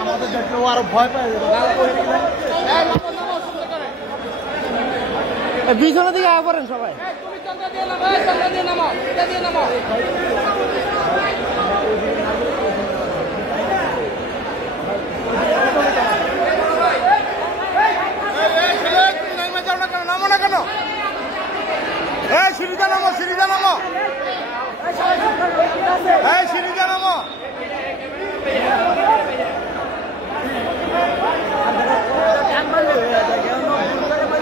আমাদের দেখলে আরো ভয় পায় পিছনের দিকে আগে পড়েন সবাই। নামো না কেন? সিঁড়িতে নামো, সিঁড়িতে নামো, সিঁড়িতে নামো।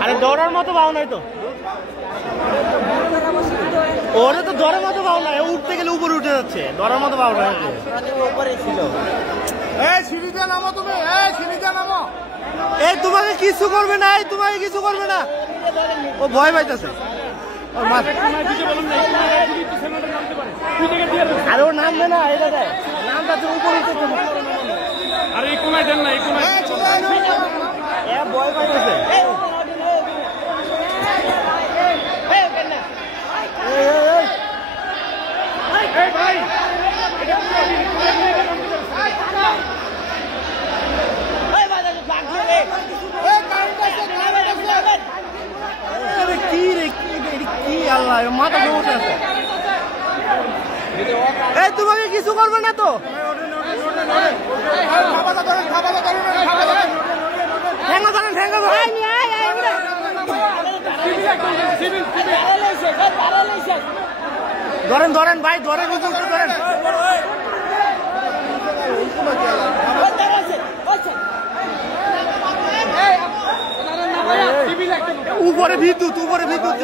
আরে দৌড়ার মতো ভাও নাই তো, ওরে তো দৌড়ার মতো ভাও নাই, উঠতে গেলে উপরে উঠে যাচ্ছে, দৌড়ার মতো ভাও নাই। উপরে ছিল। সিঁড়িতে নামো তুমি, সিঁড়িতে নামো। এই তোমাকে কিছু করবে না, তোমাকে কিছু করবে না। ও ভয় পাইতেছে। আরে ও নামবে না, এটা দেয় নামটা তো উপরে উঠতে। আরে এই কোনায় দেন না, এই কোনায় ভয় পাইতেছে। কি রে কি আল্লাহ মাথা বসে আছে। এই তোমাকে কিছু করবে না তো? ধরেন ধরেন ভাই, ধরেন ধরেন। উপরে বিদ্যুৎ, উপরে বিদ্যুৎ।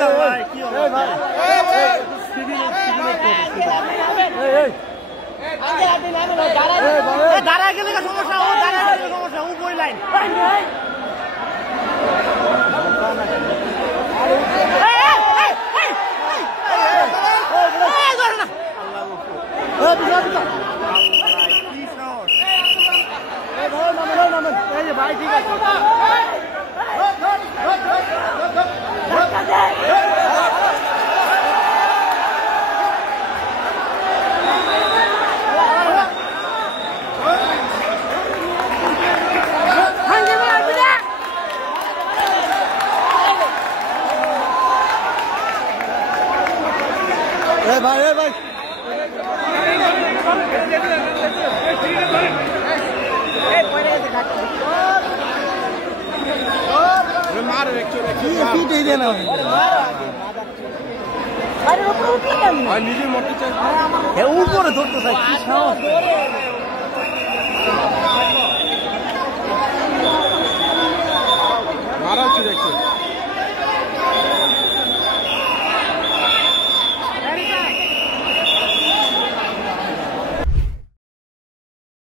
দাঁড়া গেলে সমস্যা, ও দাঁড়া গেলে সমস্যা, উপরে লাইন। ভাই ঠিক আছে। ভাই ভাই নিজের মরতে চাই, উপরে ধরতে চাই।